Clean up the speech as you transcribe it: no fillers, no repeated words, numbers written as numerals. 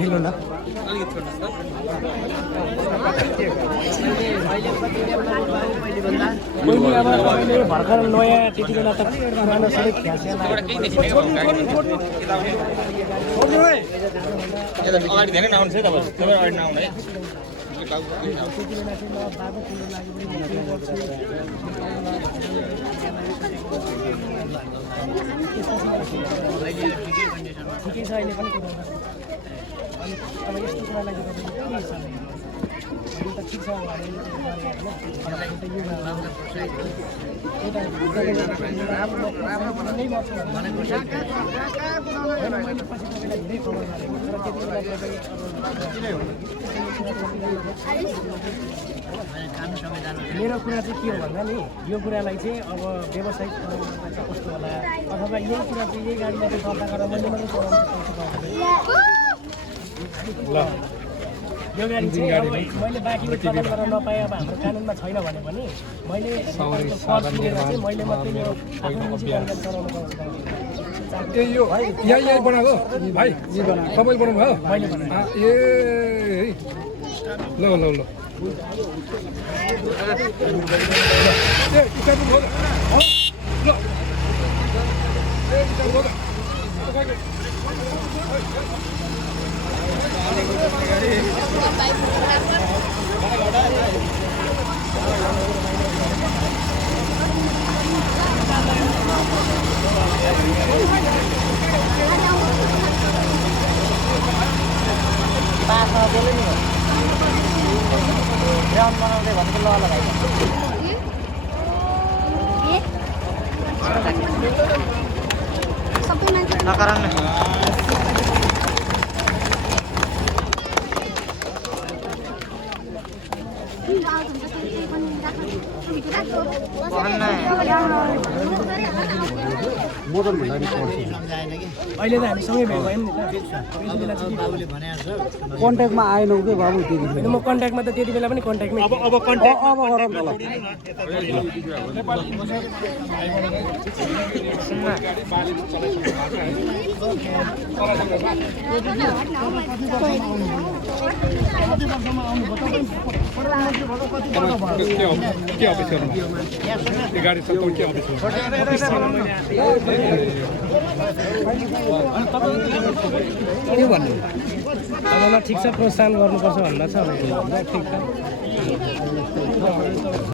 hello न मैले अब तपाईँले भर्खर नयाँ त्यति बेला त पुरानो सबै अगाडि धेरै नआउनु है तपाईँ अगाडि नआउनु है ठिकै छ अहिले पनि कुदाउँदा अब यस्तो कुरालाई चाहिँ तपाईँले के ठिक छ मेरो कुरा चाहिँ के हो भन्दा नि यो कुरालाई चाहिँ अब व्यावसायिक कस्तो होला अथवा यही कुरा चाहिँ यही गाडीमा चाहिँ दर्ता गरेर मैले मात्रै चलाउनु ल यो गाडी चाहिँ अब मैले बाँकी उत्पादन गर्न नपाएँ अब हाम्रो कानुनमा छैन भने पनि मैले मैले मात्रै यो आफ्नो निजी गाडीलाई चलाउनु पाउँछु यो यही बनाएको भाइ तपाईँले बनाउनु भयो मैले बनाएँ ए ल ल ल ग्राउन्ड बनाउँदै भनेको ल भाइ नकारान्न अहिले त हामी सँगै भ्याइ भयौँ नि त कन्ट्याक्टमा आएनौ कि बाबु त्यति होइन म कन्ट्याक्टमा त त्यति बेला पनि कन्ट्याक्टमै अब कन्ट्याक्ट अब गरौँ न के अफिसरमा गाडी सब के अफिसमा के भन्नु तपाईँलाई ठिक छ प्रोत्साहन गर्नुपर्छ भन्दा छ ठिक छ